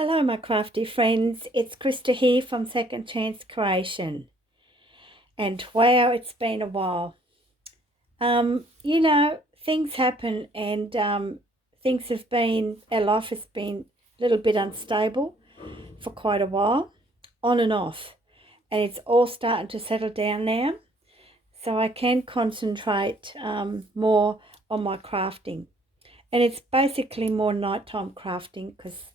Hello, my crafty friends. It's Krista here from Second Chance Creation. And wow, it's been a while. Things happen and our life has been a little bit unstable for quite a while, on and off. And it's all starting to settle down now. So I can concentrate more on my crafting. And it's basically more nighttime crafting because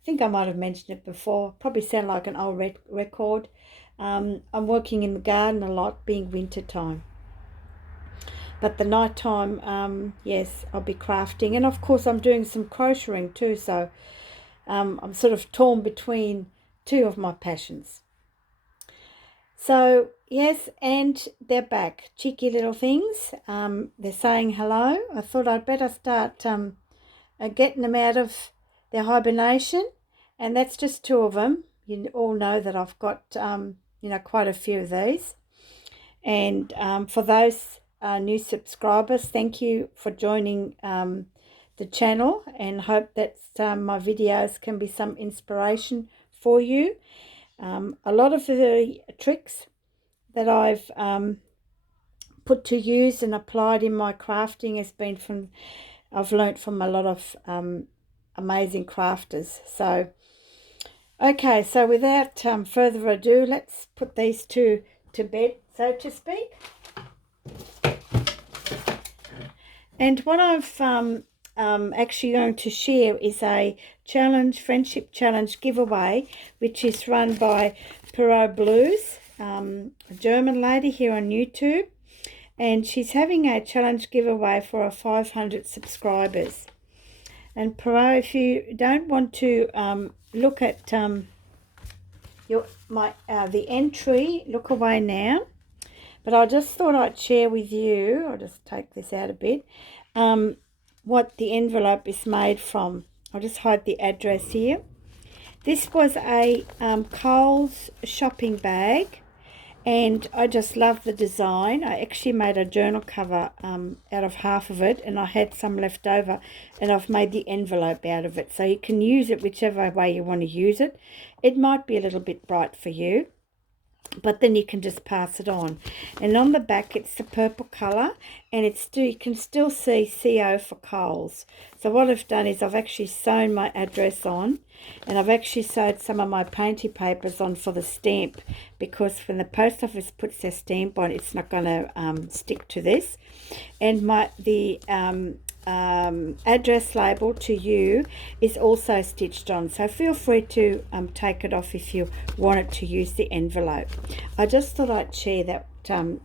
I think I might have mentioned it before. Probably sound like an old record. I'm working in the garden a lot, being winter time. But the night time, yes, I'll be crafting, and of course I'm doing some crocheting too. So I'm sort of torn between two of my passions. So yes, and they're back, cheeky little things. They're saying hello. I thought I'd better start getting them out of their hibernation, and that's just two of them. You all know that I've got quite a few of these, and for those new subscribers, thank you for joining the channel, and hope that my videos can be some inspiration for you. A lot of the tricks that I've put to use and applied in my crafting has been I've learnt from a lot of amazing crafters. So okay, so without further ado, let's put these two to bed, so to speak. And what I've actually going to share is a friendship challenge giveaway, which is run by Pirjo Blues, a German lady here on YouTube. And she's having a challenge giveaway for her 500 subscribers. And Pirjo, if you don't want to look at the entry, look away now. But I just thought I'd share with you, I'll just take this out a bit, what the envelope is made from. I'll just hide the address here. This was a Coles shopping bag, and I just love the design. I actually made a journal cover out of half of it, and I had some left over, and I've made the envelope out of it. So you can use it whichever way you want to use it. It might be a little bit bright for you, but then you can just pass it on. And on the back it's the purple colour, and you can still see CO for Coles. So what I've done is I've actually sewn my address on, and I've actually sewed some of my painty papers on for the stamp, because when the post office puts their stamp on, it's not going to stick to this. And the address label to you is also stitched on, so feel free to take it off if you wanted to use the envelope. I just thought I'd share that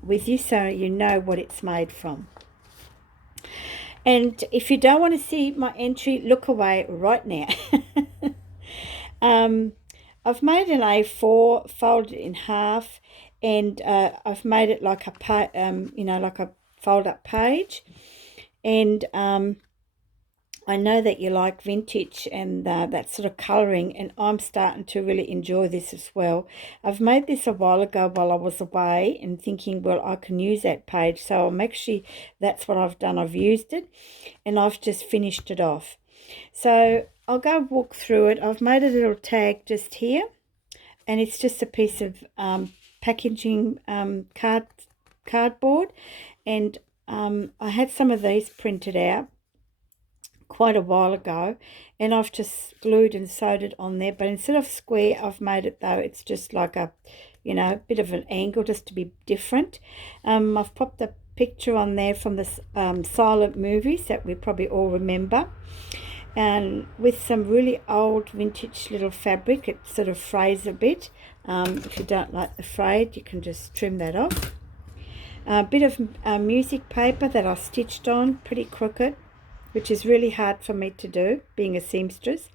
with you so you know what it's made from. And if you don't want to see my entry, look away right now. I've made an A4, folded in half, and I've made it like like a fold-up page. And I know that you like vintage and that sort of colouring, and I'm starting to really enjoy this as well. I've made this a while ago while I was away and thinking, well, I can use that page. So that's what I've done. I've used it, and I've just finished it off. So I'll go walk through it. I've made a little tag just here, and it's just a piece of packaging cardboard, and I had some of these printed out quite a while ago, and I've just glued and sewed it on there. But instead of square, I've made it, though it's just like a bit of an angle, just to be different. I've popped a picture on there from the silent movies that we probably all remember, and with some really old vintage little fabric. It sort of frays a bit. If you don't like the frayed, you can just trim that off. A bit of music paper that I stitched on, pretty crooked, which is really hard for me to do, being a seamstress.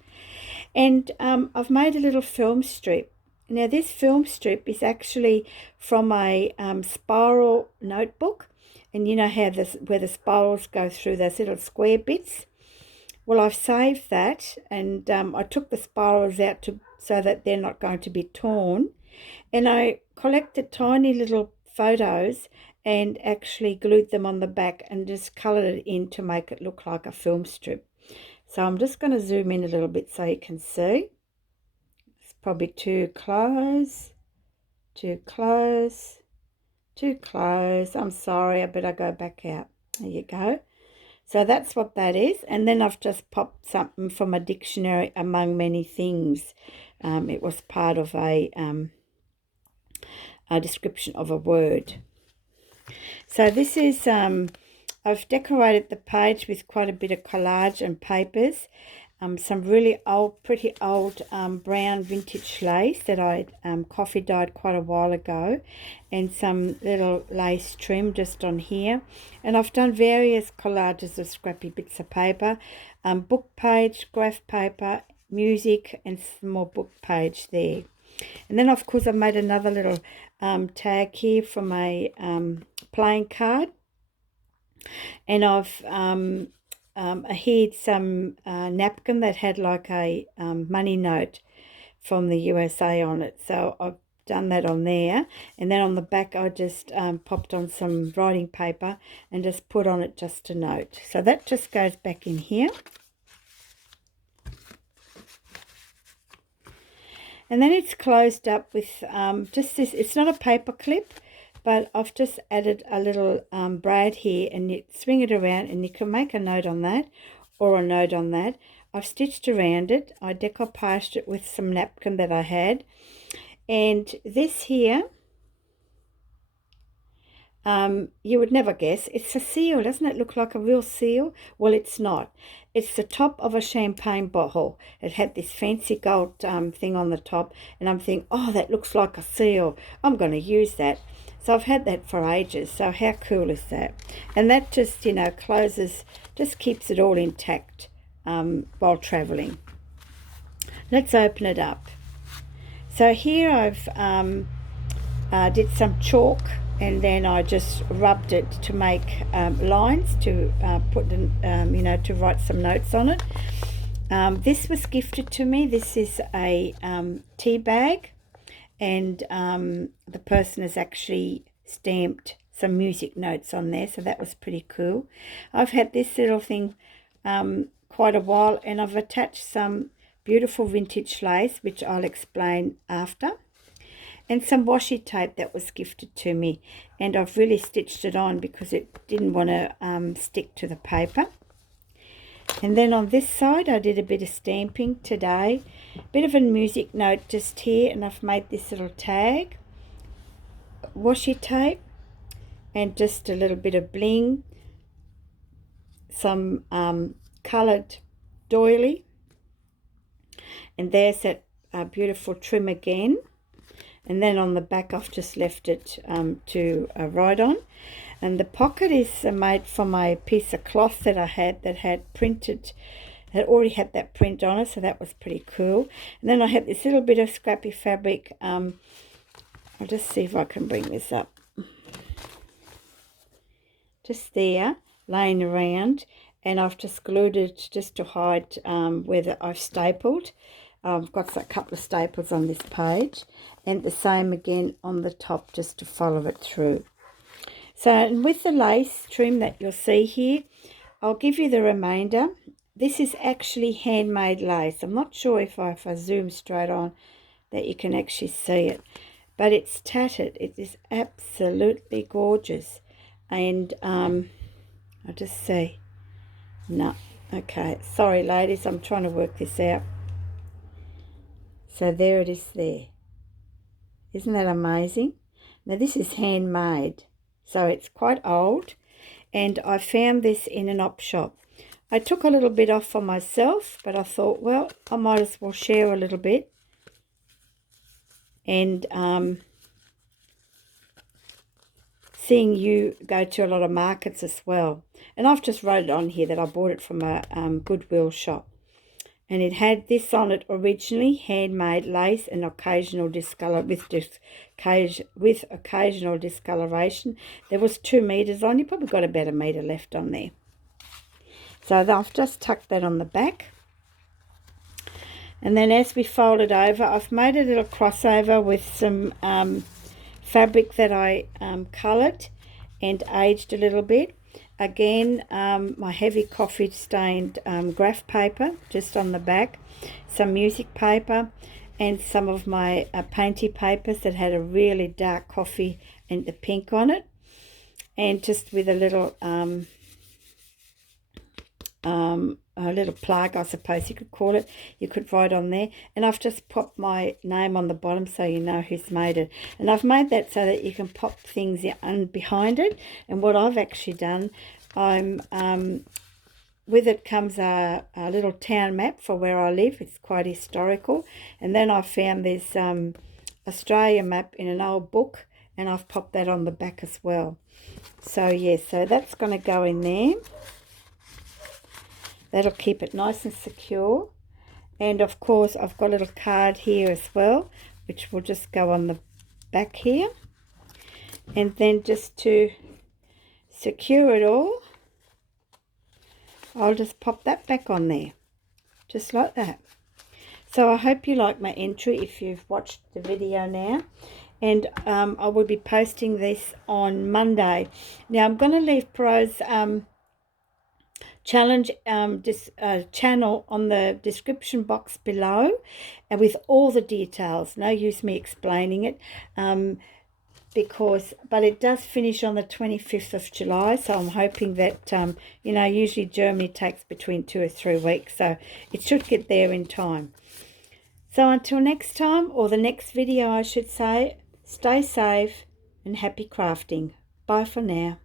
And I've made a little film strip. Now this film strip is actually from a spiral notebook, and you know how where the spirals go through those little square bits. Well, I've saved that, and I took the spirals out so that they're not going to be torn, and I collected tiny little photos and actually glued them on the back and just coloured it in to make it look like a film strip. So I'm just going to zoom in a little bit so you can see. probably too close, too close, too close. I'm sorry, I better go back out. There you go. So that's what that is. And then I've just popped something from a dictionary among many things. It was part of a description of a word. So this is, I've decorated the page with quite a bit of collage and papers. Some really old, pretty old brown vintage lace that I coffee dyed quite a while ago, and some little lace trim just on here. And I've done various collages of scrappy bits of paper, book page, graph paper, music, and some more book page there. And then of course I've made another little tag here from a playing card, and I've adhered some napkin that had like a money note from the USA on it. So I've done that on there, and then on the back I just popped on some writing paper and just put on it just a note. So that just goes back in here. And then it's closed up with just this. It's not a paper clip, but I've just added a little braid here, and you swing it around and you can make a note on that or a note on that. I've stitched around it. I decoupaged it with some napkin that I had. And this here, you would never guess, it's a seal. Doesn't it look like a real seal? Well, it's not. It's the top of a champagne bottle. It had this fancy gold thing on the top, and I'm thinking, oh, that looks like a seal. I'm going to use that. So I've had that for ages. So how cool is that? And that just, you know, closes, just keeps it all intact while traveling. Let's open it up. So here I've did some chalk, and then I just rubbed it to make lines to put in, you know, to write some notes on it. This was gifted to me. This is a tea bag, and the person has actually stamped some music notes on there, so that was pretty cool. I've had this little thing quite a while, and I've attached some beautiful vintage lace, which I'll explain after, and some washi tape that was gifted to me, and I've really stitched it on because it didn't want to stick to the paper. And then on this side I did a bit of stamping today, a bit of a music note just here, and I've made this little tag, washi tape, and just a little bit of bling, some coloured doily, and there's that beautiful trim again. And then on the back I've just left it to write on. And the pocket is made from a piece of cloth that I had that had printed, that already had that print on it, so that was pretty cool. And then I had this little bit of scrappy fabric. I'll just see if I can bring this up. Just there, laying around, and I've just glued it just to hide where I've stapled. I've got a couple of staples on this page, and the same again on the top just to follow it through. So, and with the lace trim that you'll see here, I'll give you the remainder. This is actually handmade lace. I'm not sure if I zoom straight on that you can actually see it, but it's tattered. It is absolutely gorgeous. And I'll just see. No, okay, sorry ladies, I'm trying to work this out. So there it is there. Isn't that amazing? Now this is handmade, so it's quite old, and I found this in an op shop. I took a little bit off for myself, but I thought, well, I might as well share a little bit. And seeing you go to a lot of markets as well. And I've just wrote it on here that I bought it from a Goodwill shop. And it had this on it originally, handmade lace and occasional with occasional discoloration. There was 2 meters on. You probably got about a meter left on there. So I've just tucked that on the back. And then as we fold it over, I've made a little crossover with some fabric that I coloured and aged a little bit. Again, my heavy coffee stained graph paper just on the back, some music paper, and some of my painty papers that had a really dark coffee and the pink on it, and just with a little plug, I suppose you could call it. You could write on there, and I've just popped my name on the bottom so you know who's made it. And I've made that so that you can pop things in behind it. And what I've actually done, with it comes a little town map for where I live. It's quite historical. And then I found this Australia map in an old book, and I've popped that on the back as well. So yes, so that's going to go in there. That'll keep it nice and secure. And of course, I've got a little card here as well, which will just go on the back here. And then just to secure it all, I'll just pop that back on there, just like that. So I hope you like my entry if you've watched the video now. And I will be posting this on Monday. Now I'm going to leave Pirjo's challenge channel on the description box below, and with all the details. No use me explaining it, but it does finish on the 25th of July, so I'm hoping that you know, usually Germany takes between 2 or 3 weeks, so it should get there in time. So until next time, or the next video I should say, stay safe and happy crafting. Bye for now.